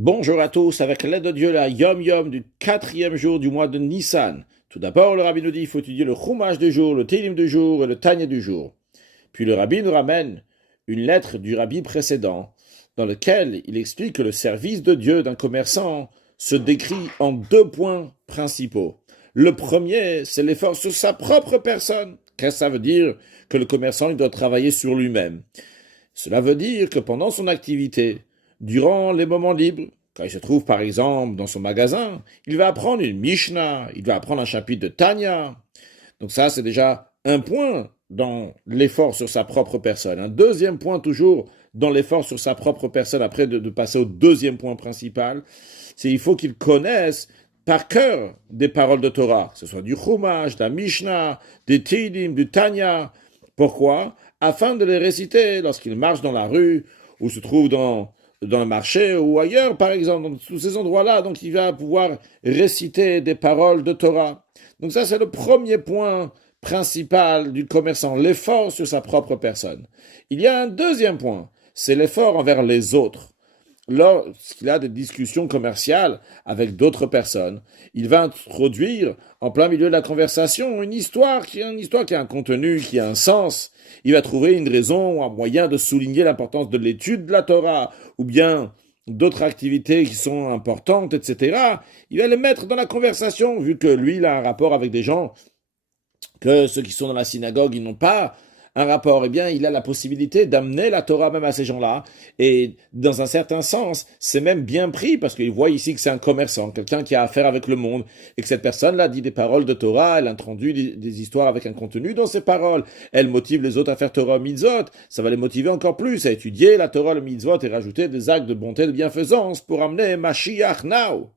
Bonjour à tous, avec l'aide de Dieu, la Yom Yom du quatrième jour du mois de Nissan. Tout d'abord, le Rabbi nous dit qu'il faut étudier le Chumash du jour, le Télim du jour et le Tanya du jour. Puis le Rabbi nous ramène une lettre du Rabbi précédent, dans lequel il explique que le service de Dieu d'un commerçant se décrit en deux points principaux. Le premier, c'est l'effort sur sa propre personne. Qu'est-ce que ça veut dire? Que le commerçant il doit travailler sur lui-même. Cela veut dire que pendant son activité, durant les moments libres, quand il se trouve par exemple dans son magasin, il va apprendre une Mishnah, il va apprendre un chapitre de Tanya. Donc ça, c'est déjà un point dans l'effort sur sa propre personne. Un deuxième point toujours dans l'effort sur sa propre personne, après de passer au deuxième point principal, c'est qu'il faut qu'il connaisse par cœur des paroles de Torah, que ce soit du Chumash, de la Mishnah, des Tidim, du Tanya. Pourquoi? Afin de les réciter lorsqu'il marche dans la rue, ou se trouve dans le marché, ou ailleurs, par exemple, dans tous ces endroits-là, donc il va pouvoir réciter des paroles de Torah. Donc ça, c'est le premier point principal du commerçant, l'effort sur sa propre personne. Il y a un deuxième point, c'est l'effort envers les autres. Lorsqu'il a des discussions commerciales avec d'autres personnes, il va introduire en plein milieu de la conversation une histoire qui a un contenu, qui a un sens. Il va trouver une raison ou un moyen de souligner l'importance de l'étude de la Torah, ou bien d'autres activités qui sont importantes, etc. Il va les mettre dans la conversation, vu que lui, il a un rapport avec des gens que ceux qui sont dans la synagogue, ils n'ont pas un rapport, eh bien, il a la possibilité d'amener la Torah même à ces gens-là. Et dans un certain sens, c'est même bien pris parce qu'il voit ici que c'est un commerçant, quelqu'un qui a affaire avec le monde, et que cette personne-là dit des paroles de Torah, elle introduit des histoires avec un contenu dans ses paroles, elle motive les autres à faire Torah mitzvot, ça va les motiver encore plus à étudier la Torah, le mitzvot et rajouter des actes de bonté, de bienfaisance pour amener Mashiach now.